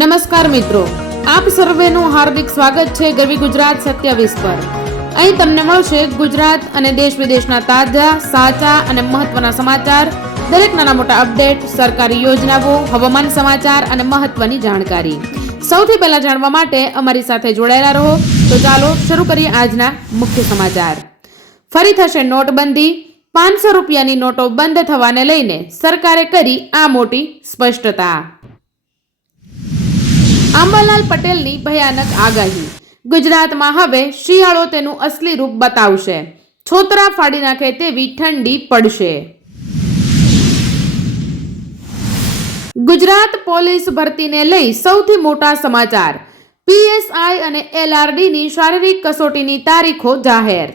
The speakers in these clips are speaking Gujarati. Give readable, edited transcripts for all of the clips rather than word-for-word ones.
નમસ્કાર મિત્રો, આપ સર્વેનું હાર્દિક સ્વાગત છે ગરવી ગુજરાત 27 પર. અહીં તમને મળશે ગુજરાત અને દેશ વિદેશના તાજા, સાચા અને મહત્વના સમાચાર, દરેક નાના મોટા અપડેટ, સરકારી યોજનાઓ, હવામાન સમાચાર અને મહત્વની જાણકારી. સૌથી પહેલા જાણવા માટે અમારી સાથે જોડાયેલા રહો. તો ચાલો શરૂ કરીએ આજના મુખ્ય સમાચાર. ફરી થશે નોટબંધી. 500 રૂપિયાની નોટો બંધ થવાને લઈને સરકારે કરી આ મોટી સ્પષ્ટતા. અંબાલાલ પટેલની ભયાનક આગાહી. ગુજરાતમાં હવે શિયાળો તેનું અસલી રૂપ બતાવશે. છોતરા ફાડી નાખે તેવી ઠંડી પડશે. ગુજરાત પોલીસ ભરતીને લઈ સૌથી મોટા સમાચાર. પીએસઆઈ અને એલઆરડીની શારીરિક કસોટીની તારીખો જાહેર.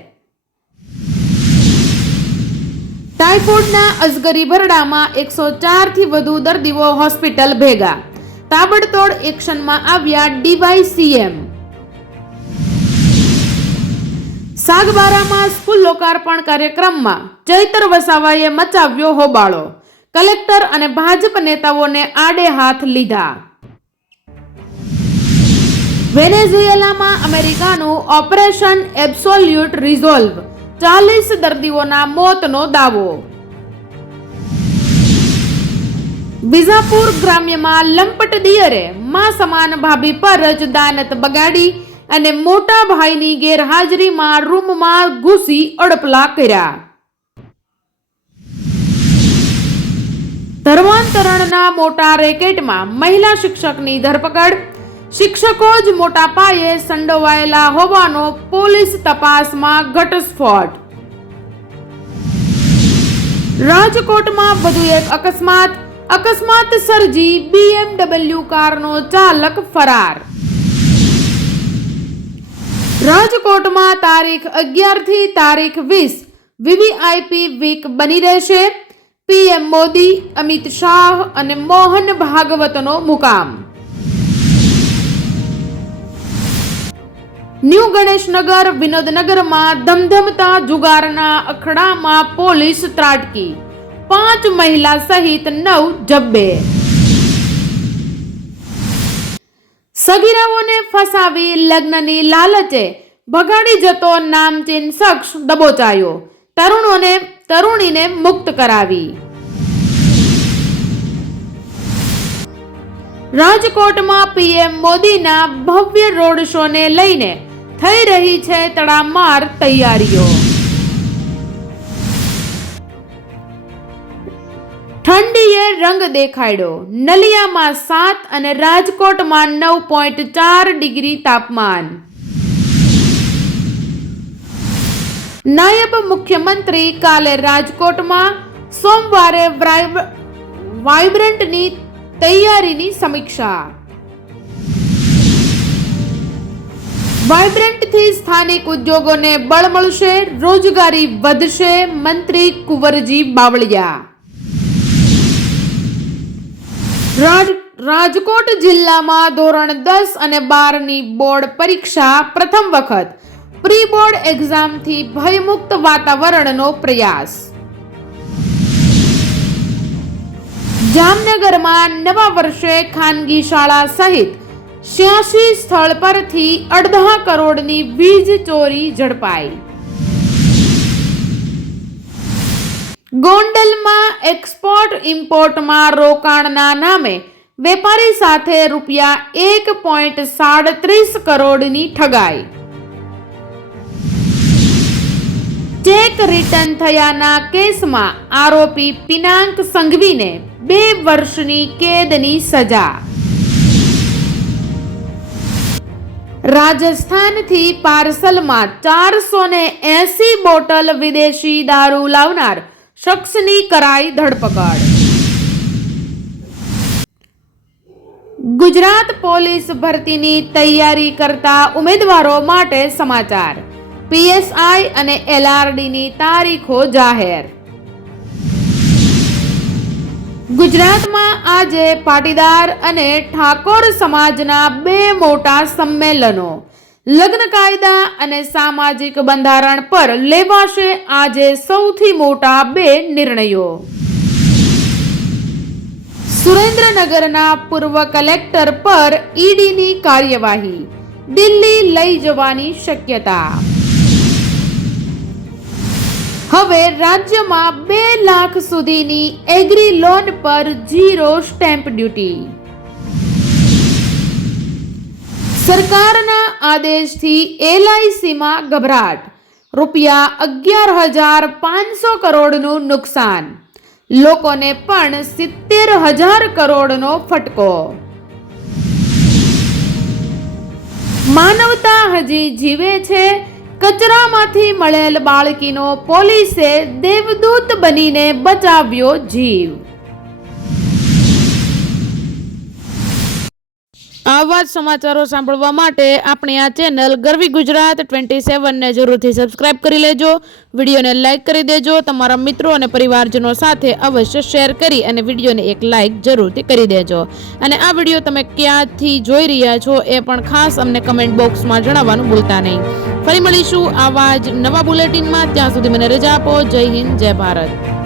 ટાઇફોઇડના અજગરી ભરડામાં 104 થી વધુ દર્દીઓ હોસ્પિટલ ભેગા. તાબડતોડ એક્શનમાં આવ્યા ડીવાયસીએમ. સાગબારામાં સ્કૂલ લોકાર્પણ કાર્યક્રમમાં ચૈતર વસાવાએ મચાવ્યો હોબાળો. કલેક્ટર અને ભાજપ નેતાઓને આડે હાથ લીધા. વેનેઝુએલામાં અમેરિકાનું ઓપરેશન એબ્સોલ્યુટ રિઝોલ્વ. 40 દર્દીઓના મોતનો દાવો. વિજાપુર ગ્રામ્યમાં લંપટ દિયરે માં સમાન ભાભી પર જ દાનત બગાડી અને મોટા ભાઈની ગેરહાજરીમાં રૂમમાં ઘૂસી અડપલા કર્યા. ધર્માંતરણના મોટા રેકેટમાં મહિલા શિક્ષકની ધરપકડ. શિક્ષકો જ મોટા પાયે સંડોવાયેલા હોવાનો પોલીસ તપાસમાં ઘટસ્ફોટ. રાજકોટમાં વધુ એક અકસ્માત સર્જી BMW કારનો ચાલક ફરાર. રાજકોટમાં તારીખ 11 થી તારીખ 20 વીવીઆઈપી વીક બની રહેશે. પીએમ મોદી, અમિત શાહ અને મોહન ભાગવતનો મુકામ. ન્યૂ ગણેશનગર વિનોદનગરમાં ધમધમતા જુગારના અખડામાં પોલીસ ત્રાટકી. 5 મહિલા સહિત 9 જબ્બે. સગીરાઓને ફસાવી લગ્નની લાલચે ભગાડી જતો નામચીન શખ્સ દબોચાયો. તરુણીને મુક્ત કરાવી. રાજકોટમાં પીએમ મોદીના ભવ્ય રોડ શોને લઈને થઈ રહી છે તડામાર તૈયારીઓ. ઠંડીએ રંગ દેખાડ્યો. નલિયામાં 7 અને રાજકોટમાં 9.4 ડિગ્રી તાપમાન. નાયબ મુખ્યમંત્રી કાલે રાજકોટમાં. સોમવારે વાઇબ્રન્ટની તૈયારીની સમીક્ષા. વાઇબ્રન્ટથી સ્થાનિક ઉદ્યોગોને બળ મળશે, રોજગારી વધશે. મંત્રી કુંવરજી બાવળિયા. રાજકોટ જિલ્લામાં ધોરણ 10 અને 12ની બોર્ડ પરીક્ષા પ્રથમ વખત. પ્રી બોર્ડ એક્ઝામથી ભયમુક્ત વાતાવરણનો પ્રયાસ. જામનગરમાં નવા વર્ષે ખાનગી શાળા સહિત 86 સ્થળ પરથી 1.5 કરોડની વીજ ચોરી ઝડપાઈ. ગોંડલમાં એક્સપોર્ટ ઇમ્પોર્ટમાં રોકાણના નામે વેપારી સાથે રૂપિયા 1.37 કરોડની ઠગાઈ. ચેક રિટર્ન થયાના કેસમાં આરોપી પિનાક સંઘવીને 2 વર્ષની કેદની સજા. રાજસ્થાનથી પાર્સલમાં 480 બોટલ વિદેશી દારૂ લાવનાર શખ્સની કરાઈ ધરપકડ. ગુજરાત પોલીસ ભરતીની તૈયારી કરતા ઉમેદવારો માટે સમાચાર. પીએસઆઈ અને એલઆરડીની તારીખો જાહેર. ગુજરાતમાં આજે પાટીદાર અને ઠાકોર સમાજના 2 મોટા સંમેલનો. લગ્ન કાયદા અને સામાજિક બંધારણ પર લેવાશે આજે સૌથી મોટા 2 નિર્ણયો. સુરેન્દ્રનગરના પૂર્વ કલેક્ટર પર ઈડીની કાર્યવાહી, દિલ્હી લઈ જવાની શક્યતા. હવે રાજ્યમાં 2 લાખ સુધીની એગ્રી લોન પર 0 સ્ટેમ્પ ડ્યુટી. સરકારના આદેશથી LICમાં ગભરાટ, રૂપિયા 11,500 કરોડનું નુકસાન, લોકોને પણ 70,000 કરોડનો ફટકો. માનવતા હજી જીવે છે. કચરામાંથી મળેલ બાળકીનો પોલીસે દેવદૂત બનીને બચાવ્યો જીવ. આવા જ સમાચારો સાંભળવા માટે આપણી આ ચેનલ ગરવી ગુજરાત 27 ને જરૂરથી સબસ્ક્રાઇબ કરી લેજો. વિડીયોને લાઇક કરી દેજો. તમારા મિત્રો અને પરિવારજનો સાથે અવશ્ય શેર કરી અને વિડીયોને એક લાઇક જરૂરથી કરી દેજો. અને આ વિડીયો તમે ક્યાંથી જોઈ રહ્યા છો એ પણ ખાસ અમને કમેન્ટ બોક્સમાં જણાવવાનું ભૂલતા નહીં. ફરી મળીશું આવા જ નવા બુલેટિનમાં. ત્યાં સુધી મને રજા આપો. જય હિન્દ, જય ભારત.